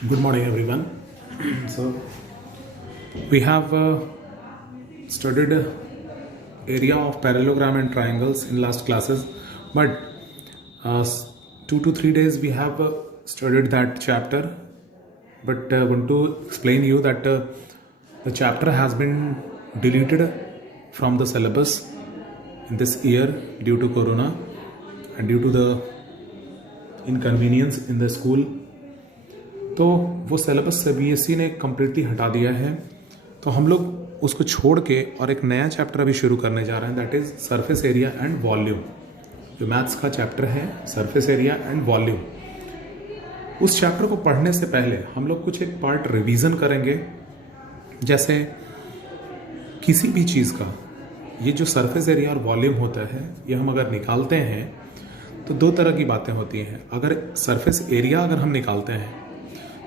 Good morning, everyone. So, we have studied area of parallelogram and triangles in last classes, but 2 to 3 days we have studied that chapter. But I want to explain you that the chapter has been deleted from the syllabus in this year due to Corona and due to the inconvenience in the school. तो वो syllabus CBSE ने completely हटा दिया है, तो हम लोग उसको छोड़ के और एक नया चैप्टर अभी शुरू करने जा रहे हैं, that is surface area and volume. जो मैथ्स का चैप्टर है सरफेस एरिया एंड वॉल्यूम, उस चैप्टर को पढ़ने से पहले हम लोग कुछ एक पार्ट रिवीजन करेंगे। जैसे किसी भी चीज़ का ये जो सरफेस एरिया और वॉल्यूम होता है, ये हम अगर निकालते हैं तो दो तरह की बातें होती हैं। अगर सरफेस एरिया अगर हम निकालते हैं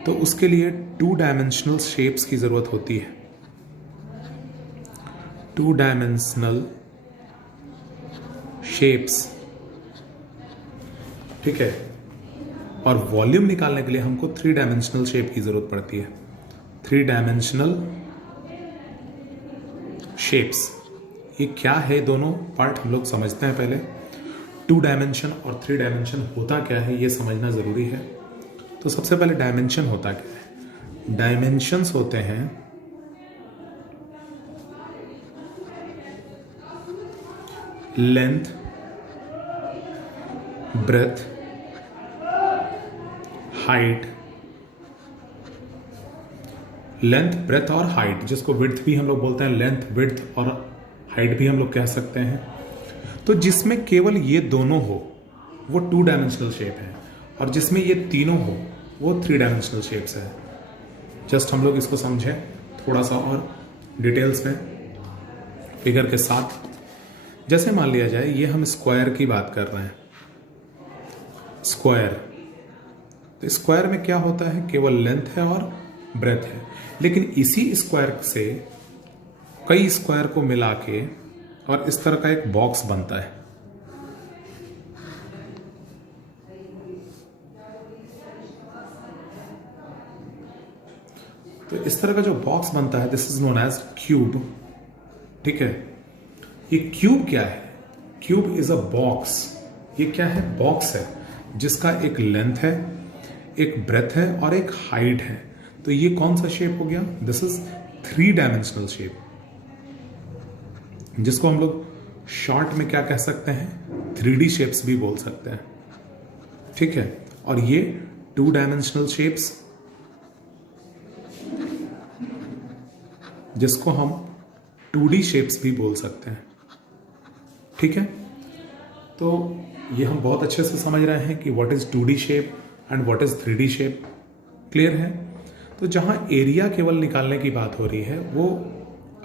तो उसके लिए 2 डायमेंशनल शेप्स की ज़रूरत होती है। 2 डायमेंशनल शेप्स, ठीक है। और वॉल्यूम निकालने के लिए हमको 3 डायमेंशनल शेप की ज़रूरत पड़ती है। 3 डायमेंशनल शेप्स, ये क्या है, दोनों पार्ट हम लोग समझते हैं पहले। 2 डायमेंशन और 3 डायमेंशन होता क्या है ये समझना ज़रूरी है। तो सबसे पहले डायमेंशन होता क्या है? डायमेंशंस होते हैं length, breadth, height. Length, breadth और हाइट, जिसको विड्थ भी हम लोग बोलते हैं, लेंथ, विड्थ और हाइट भी हम लोग कह सकते हैं। तो जिसमें केवल ये दोनों हो वो 2 डायमेंशनल शेप है, और जिसमें ये तीनों हो वो 3 डायमेंशनल शेप्स है। जस्ट हम लोग इसको समझें थोड़ा सा और डिटेल्स में फिगर के साथ। जैसे मान लिया जाए ये हम स्क्वायर की बात कर रहे हैं, स्क्वायर। तो स्क्वायर में क्या होता है, केवल लेंथ है और ब्रेथ है, लेकिन इसी स्क्वायर से कई स्क्वायर को मिला के और इस तरह का एक बॉक्स बनता है। तो इस तरह का जो बॉक्स बनता है, this is known as cube, ठीक है। ये क्यूब क्या है? Cube is a box. ये क्या है? बॉक्स है जिसका एक लेंथ है, एक ब्रेथ है और एक हाइट है। तो ये कौन सा शेप हो गया? दिस इज 3 डायमेंशनल शेप, जिसको हम लोग शॉर्ट में क्या कह सकते हैं, 3D शेप्स भी बोल सकते हैं, ठीक है। और ये 2 डायमेंशनल शेप्स, जिसको हम 2D शेप्स भी बोल सकते हैं, ठीक है। तो ये हम बहुत अच्छे से समझ रहे हैं कि what is 2D shape and what is 3D shape, clear है। तो जहां एरिया केवल निकालने की बात हो रही है, वो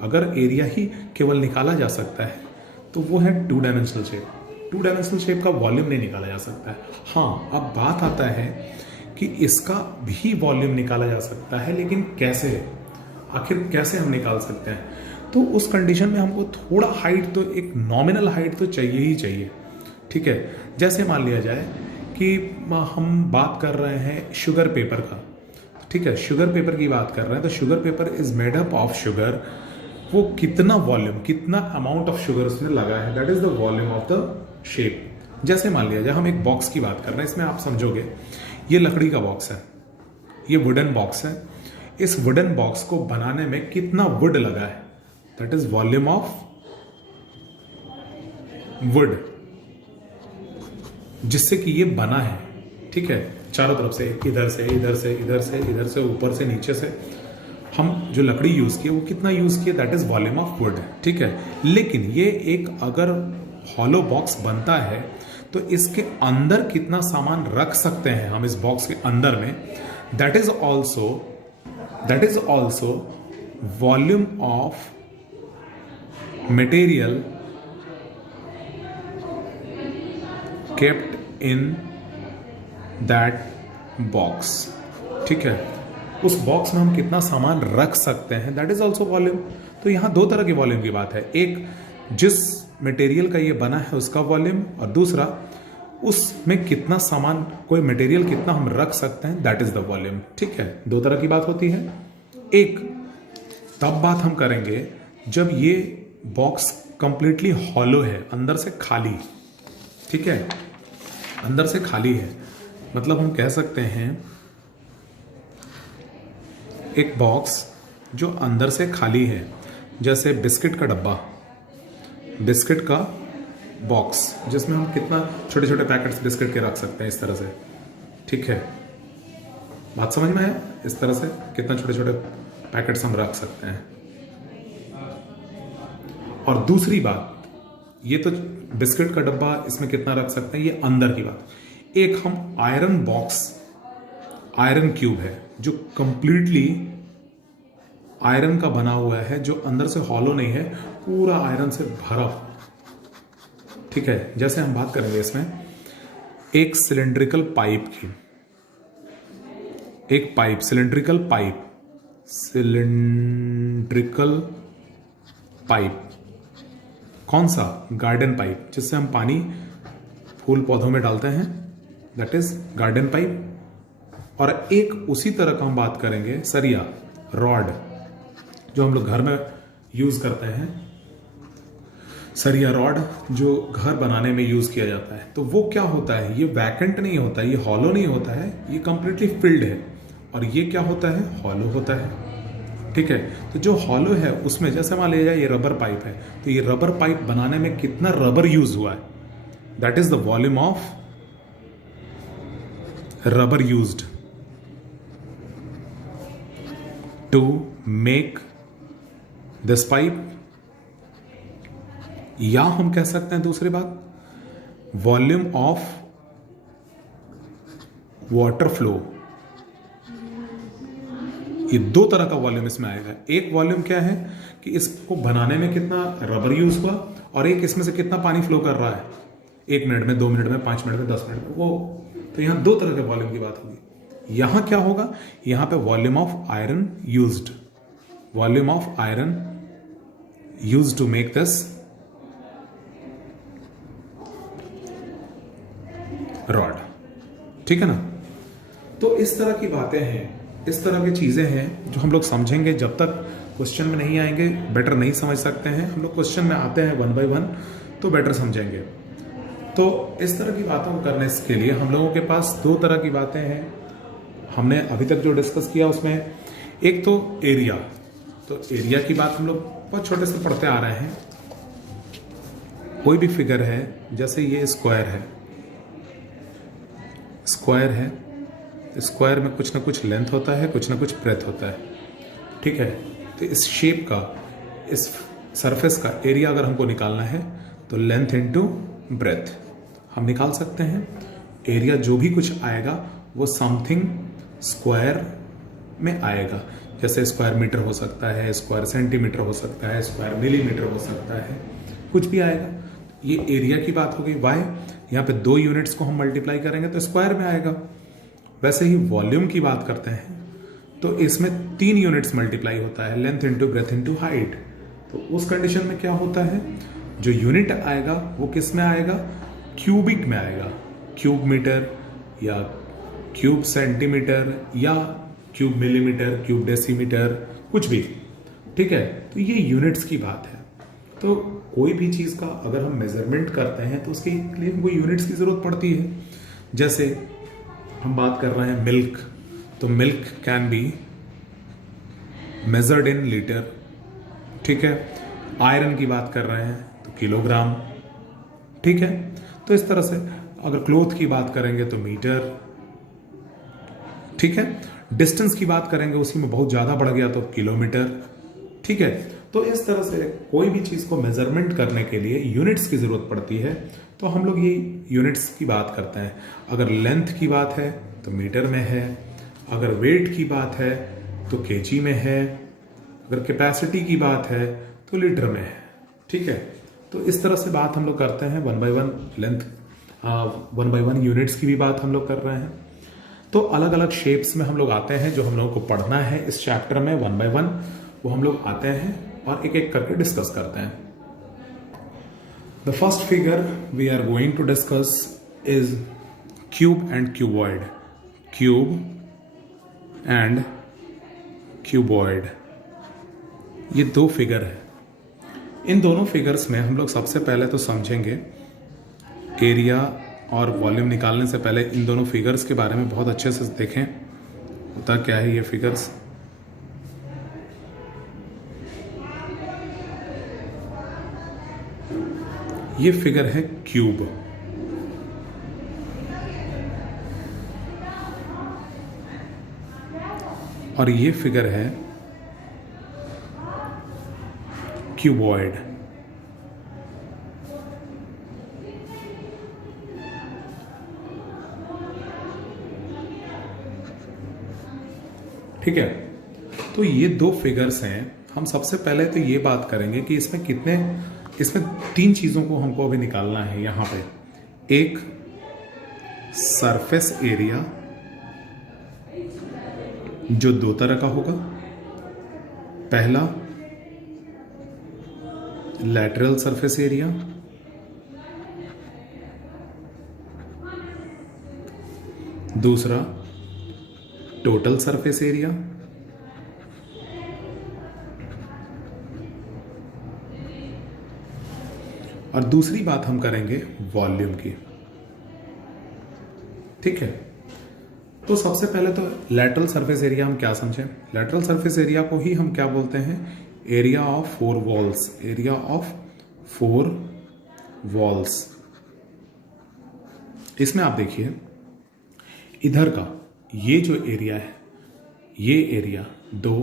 अगर एरिया ही केवल निकाला जा सकता है तो वो है 2 डायमेंशनल शेप। 2 डायमेंशनल शेप का वॉल्यूम नहीं निकाला जा सकता है। हाँ, अब बात आता है कि इसका भी वॉल्यूम निकाला जा सकता है, लेकिन कैसे? आखिर कैसे हम निकाल सकते हैं? तो उस कंडीशन में हमको थोड़ा हाइट, तो एक नॉमिनल हाइट तो चाहिए ही चाहिए, ठीक है। जैसे मान लिया जाए कि हम बात कर रहे हैं शुगर पेपर का, ठीक है। शुगर पेपर की बात कर रहे हैं, तो sugar paper is made up of sugar. वो कितना वॉल्यूम, कितना अमाउंट ऑफ शुगर उसमें लगा है, that is the volume of the shape. जैसे मान लिया जाए हम एक बॉक्स की बात कर रहे हैं, इसमें आप समझोगे ये लकड़ी का बॉक्स है, ये वुडन बॉक्स है। इस वुडन बॉक्स को बनाने में कितना वुड लगा है, that is volume of would, जिससे कि ये बना है, ठीक है। चारों तरफ से, इधर से, इधर से, इधर से, इधर से, ऊपर से, नीचे से हम जो लकड़ी यूज किए वो कितना यूज किए, that is volume of would, ठीक है। लेकिन ये एक अगर हॉलो बॉक्स बनता है तो इसके अंदर कितना सामान रख सकते हैं हम इस बॉक्स के अंदर में, that is also volume of material kept in that box, ठीक है। उस बॉक्स में हम कितना सामान रख सकते हैं, दैट इज ऑल्सो वॉल्यूम। तो यहां 2 तरह के वॉल्यूम की बात है, एक जिस मटेरियल का ये बना है उसका वॉल्यूम, और दूसरा उसमें कितना सामान, कोई मटेरियल कितना हम रख सकते हैं, दैट इज द वॉल्यूम। ठीक है, दो तरह की बात होती है। एक तब बात हम करेंगे जब ये बॉक्स कंप्लीटली हॉलो है, अंदर से खाली। ठीक है, अंदर से खाली है, मतलब हम कह सकते हैं एक बॉक्स जो अंदर से खाली है, जैसे बिस्किट का डब्बा, बिस्किट का बॉक्स जिसमें हम कितना छोटे छोटे पैकेट्स बिस्किट के रख सकते हैं, इस तरह से। ठीक है, बात समझ में है? इस तरह से कितना छोटे छोटे पैकेट्स हम रख सकते हैं। और दूसरी बात, ये तो बिस्किट का डब्बा, इसमें कितना रख सकते हैं, ये अंदर की बात। एक हम आयरन बॉक्स, आयरन क्यूब है जो कंप्लीटली आयरन का बना हुआ है, जो अंदर से हॉलो नहीं है, पूरा आयरन से भरा। ठीक है, जैसे हम बात करेंगे इसमें एक सिलेंड्रिकल पाइप की, एक pipe, cylindrical pipe, cylindrical pipe, कौन सा? गार्डन पाइप, जिससे हम पानी फूल पौधों में डालते हैं, दैट इज गार्डन पाइप। और एक उसी तरह का हम बात करेंगे सरिया, रॉड, जो हम लोग घर में यूज करते हैं, सरिया रॉड जो घर बनाने में यूज किया जाता है। तो वो क्या होता है, ये वैकेंट नहीं होता है, ये हॉलो नहीं होता है, ये कंप्लीटली फिल्ड है। और ये क्या होता है, हॉलो होता है। ठीक है, तो जो हॉलो है उसमें, जैसे मान लीजिए ये रबर पाइप है, तो ये रबर पाइप बनाने में कितना रबर यूज हुआ है, that is the volume of rubber used to make this pipe. या हम कह सकते हैं दूसरी बात, वॉल्यूम ऑफ वाटर फ्लो। ये दो तरह का वॉल्यूम इसमें आएगा। एक वॉल्यूम क्या है कि इसको बनाने में कितना रबर यूज हुआ, और एक इसमें से कितना पानी फ्लो कर रहा है, 1 मिनट में, 2 मिनट में, 5 मिनट में, 10 मिनट में, वो। तो यहां दो तरह के वॉल्यूम की बात होगी। यहां क्या होगा, यहां पे volume of iron used, volume of iron used to make this rod. ठीक है ना? तो इस तरह की बातें हैं, इस तरह की चीजें हैं जो हम लोग समझेंगे। जब तक क्वेश्चन में नहीं आएंगे बेटर नहीं समझ सकते हैं। हम लोग क्वेश्चन में आते हैं 1 बाय 1 तो बेटर समझेंगे। तो इस तरह की बातों को करने के लिए हम लोगों के पास दो तरह की बातें हैं। हमने अभी तक जो डिस्कस किया उसमें एक तो एरिया, तो एरिया की बात हम लोग बहुत छोटे से पढ़ते आ रहे हैं। कोई भी फिगर है, जैसे ये स्क्वायर है, स्क्वायर है, स्क्वायर में कुछ ना कुछ लेंथ होता है, कुछ ना कुछ ब्रेथ होता है। ठीक है, तो इस शेप का, इस सरफेस का एरिया अगर हमको निकालना है तो लेंथ इनटू ब्रेथ हम निकाल सकते हैं। एरिया जो भी कुछ आएगा वो समथिंग स्क्वायर में आएगा। जैसे स्क्वायर मीटर हो सकता है, स्क्वायर सेंटीमीटर हो सकता है, स्क्वायर मिलीमीटर हो सकता है, कुछ भी आएगा। ये एरिया की बात हो गई। वाई, यहाँ पे 2 यूनिट्स को हम मल्टीप्लाई करेंगे तो स्क्वायर में आएगा। वैसे ही वॉल्यूम की बात करते हैं तो इसमें 3 यूनिट्स मल्टीप्लाई होता है, length into breadth into height. तो उस कंडीशन में क्या होता है, जो यूनिट आएगा वो किस में आएगा, क्यूबिक में आएगा। क्यूब मीटर या क्यूब सेंटीमीटर या क्यूब मिलीमीटर, क्यूब डेसीमीटर, कुछ भी। ठीक है, तो ये यूनिट्स की बात है। तो कोई भी चीज का अगर हम मेजरमेंट करते हैं तो उसके लिए हमको यूनिट्स की जरूरत पड़ती है। जैसे हम बात कर रहे हैं मिल्क, तो milk can be measured in litre. ठीक है, आयरन की बात कर रहे हैं तो किलोग्राम। ठीक है, तो इस तरह से अगर क्लोथ की बात करेंगे तो मीटर। ठीक है, डिस्टेंस की बात करेंगे उसी में बहुत ज्यादा बढ़ गया तो किलोमीटर। ठीक है, तो इस तरह से कोई भी चीज को मेजरमेंट करने के लिए यूनिट्स की जरूरत पड़ती है, तो हम लोग ये यूनिट्स की बात करते हैं। अगर लेंथ की बात है तो मीटर में है, अगर वेट की बात है तो केजी में है, अगर कैपेसिटी की बात है तो लीटर में है। ठीक है, तो इस तरह से बात हम लोग करते हैं 1 बाय 1 लेंथ, 1 बाय 1 यूनिट्स की भी बात हम लोग कर रहे हैं। तो अलग अलग शेप्स में हम लोग आते हैं, जो हम लोगों को पढ़ना है इस चैप्टर में 1 बाय 1 वो हम लोग आते हैं और एक एक करके डिस्कस करते हैं। The first figure we are going to discuss is cube and cuboid, cube and cuboid, ये दो फिगर है। इन दोनों फिगर्स में हम लोग सबसे पहले तो समझेंगे, एरिया और वॉल्यूम निकालने से पहले इन दोनों फिगर्स के बारे में बहुत अच्छे से देखें होता क्या है ये फिगर्स। ये फिगर है क्यूब, और ये फिगर है क्यूबॉइड। ठीक है, तो ये दो फिगर्स हैं। हम सबसे पहले तो ये बात करेंगे कि इसमें तीन चीजों को हमको अभी निकालना है यहां पे। एक सरफेस एरिया जो दो तरह का होगा, पहला लैटरल सरफेस एरिया, दूसरा टोटल सरफेस एरिया, और दूसरी बात हम करेंगे वॉल्यूम की। ठीक है, तो सबसे पहले तो लैटरल सरफेस एरिया हम क्या समझें। लैटरल सरफेस एरिया को ही हम क्या बोलते हैं, area of four walls, area of four walls. इसमें आप देखिए इधर का ये जो एरिया है, ये एरिया दो,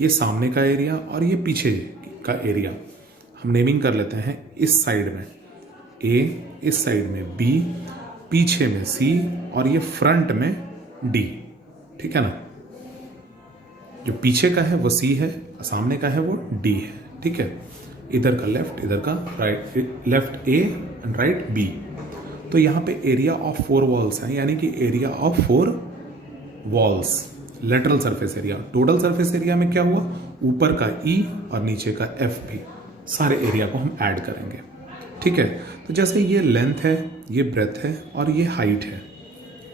ये सामने का एरिया और ये पीछे का एरिया, हम नेमिंग कर लेते हैं। इस साइड में ए, इस साइड में बी, पीछे में सी, और ये फ्रंट में डी। ठीक है ना, जो पीछे का है वो सी है, सामने का है वो डी है। ठीक है, इधर का लेफ्ट, इधर का right, left A and right B. तो यहां पे एरिया ऑफ फोर वॉल्स है, यानी कि area of four walls, lateral surface area. Total surface area में क्या हुआ, ऊपर का ई और नीचे का एफ भी, सारे एरिया को हम ऐड करेंगे। ठीक है, तो जैसे ये लेंथ है, ये ब्रेथ है और ये हाइट है।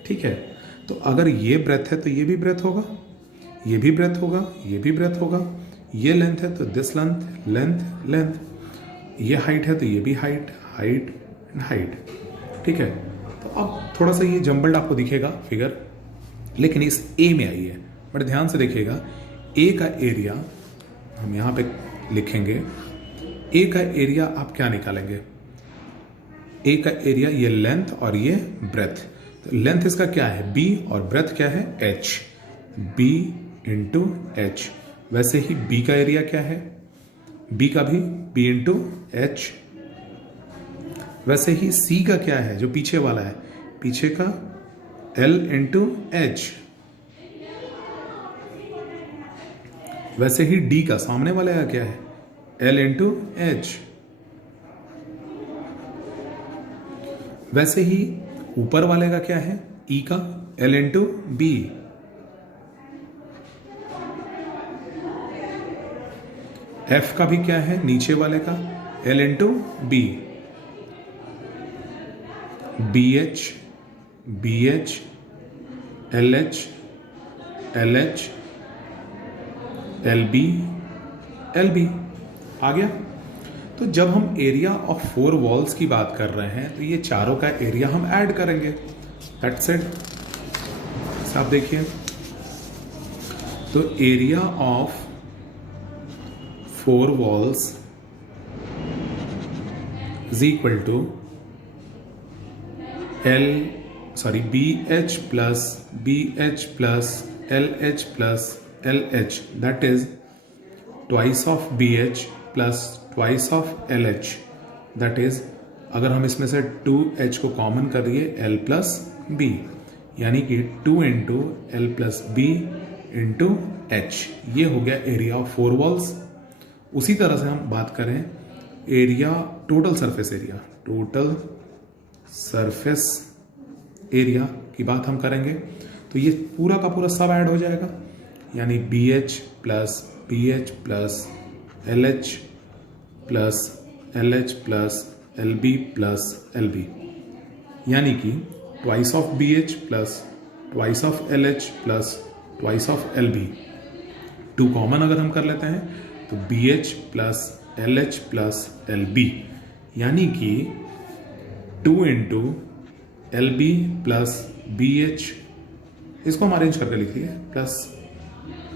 ठीक है, तो अगर ये ब्रेथ है तो ये भी ब्रेथ होगा, ये भी ब्रेथ होगा, ये भी ब्रेथ होगा। ये लेंथ है तो दिस लेंथ, लेंथ, लेंथ। ये हाइट है तो ये भी हाइट, हाइट एंड हाइट। ठीक है, तो अब थोड़ा सा ये जंबल्ड आपको दिखेगा फिगर, लेकिन इस ए में आई है। बड़े ध्यान से देखिएगा, ए का एरिया हम यहां पे लिखेंगे। ए का एरिया आप क्या निकालेंगे, ए का एरिया ये लेंथ और ये ब्रेथ। तो लेंथ इसका क्या है बी, और ब्रेथ क्या है एच, बी इंटू एच। वैसे ही बी का एरिया क्या है, बी का भी बी इंटू एच। वैसे ही सी का क्या है, जो पीछे वाला है, पीछे का एल इंटू एच। वैसे ही डी का, सामने वाले का क्या है, एल इंटू एच। वैसे ही ऊपर वाले का क्या है, ई का एल इंटू बी। एफ का भी क्या है, नीचे वाले का L into B. B H, B H, L H, L H, L B, L B. आ गया। तो जब हम एरिया ऑफ फोर वॉल्स की बात कर रहे हैं तो ये चारों का एरिया हम ऐड करेंगे। That's it. आप देखिए, तो area of four walls is equal to b h plus l h plus l h, that is twice of b h plus twice of l h. That is, अगर हम इसमें से 2h को common कर दिए, l प्लस बी, यानी कि 2 into l plus b into h. ये हो गया एरिया ऑफ फोर वॉल्स। उसी तरह से हम बात करें area, total surface area, total surface area की बात हम करेंगे तो ये पूरा का पूरा सब ऐड हो जाएगा, यानी b h plus l h plus l h plus l b plus l b. यानी कि twice of b h plus twice of l h plus twice of l b. Two common अगर हम कर लेते हैं तो b h plus l h plus l b, यानी कि 2 into l b plus b h, इसको हम अरेंज करके लिखिए, प्लस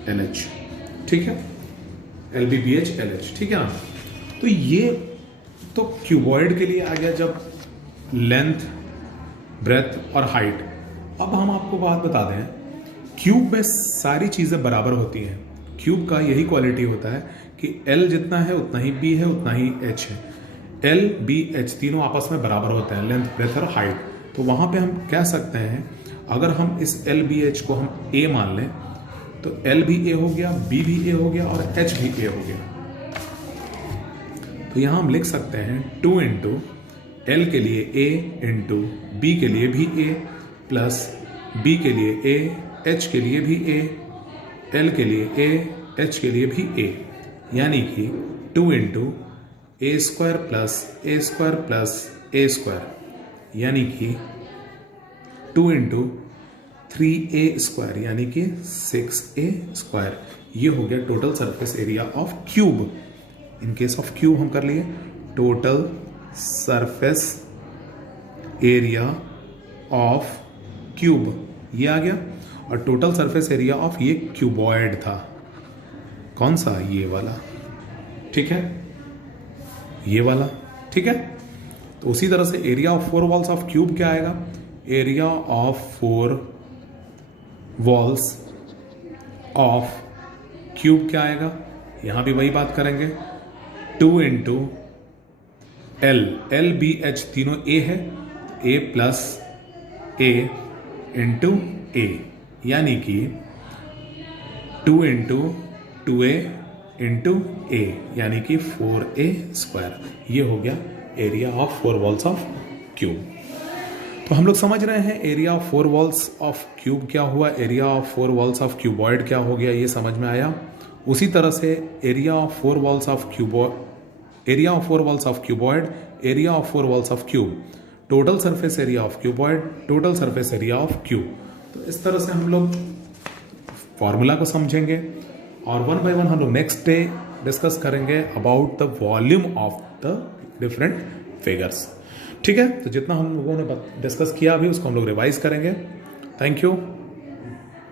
एल एच। ठीक है, l b B H L h, ठीक है ना। तो ये तो क्यूबॉइड के लिए आ गया, जब लेंथ, ब्रेथ और हाइट। अब हम आपको बात बता दें, क्यूब में सारी चीज़ें बराबर होती हैं। क्यूब का यही क्वालिटी होता है कि L जितना है उतना ही B है, उतना ही H है। L, B, H तीनों आपस में बराबर होते हैं, लेंथ, ब्रेथ और हाइट। तो वहाँ पे हम कह सकते हैं, अगर हम इस L, B, H को हम A मान लें तो L भी A हो गया, B भी A हो गया और H भी A हो गया। तो यहाँ हम लिख सकते हैं 2 इंटू L के लिए A इंटू B के लिए भी A प्लस B के लिए A, H के लिए भी A, L के लिए A, H के लिए भी A, यानी कि 2 इंटू ए स्क्वायर प्लस ए स्क्वायर प्लस ए स्क्वायर, यानी कि 2 इंटू 3a स्क्वायर, यानी कि 6a स्क्वायर। ये हो गया total surface area of cube. In case of cube हम कर लिए total surface area of cube, ये आ गया। और टोटल सरफेस एरिया ऑफ ये क्यूबॉइड था, कौन सा, ये वाला, ठीक है, ये वाला, ठीक है। तो उसी तरह से area of 4 walls of cube क्या आएगा, area of 4 walls of cube क्या आएगा, यहां भी वही बात करेंगे, 2 इंटू एल बी एच तीनों ए है, ए प्लस ए इंटू ए, यानी कि 2 इंटू 2a इंटू ए, यानी कि 4a स्क्वायर। ये हो गया area of 4 walls of cube. तो हम लोग समझ रहे हैं area of 4 walls of cube क्या हुआ, area of 4 walls of cuboid क्या हो गया, ये समझ में आया। उसी तरह से area of 4 walls of cuboid, area of 4 walls of cuboid, area of 4 walls of cube, total surface area of cuboid, total surface area of cube. तो इस तरह से हम लोग फॉर्मूला को समझेंगे और 1 बाय 1 हम लोग नेक्स्ट डे डिस्कस करेंगे about the volume of the different figures. ठीक है, तो जितना हम लोगों ने डिस्कस किया अभी उसको हम लोग रिवाइज करेंगे। Thank you.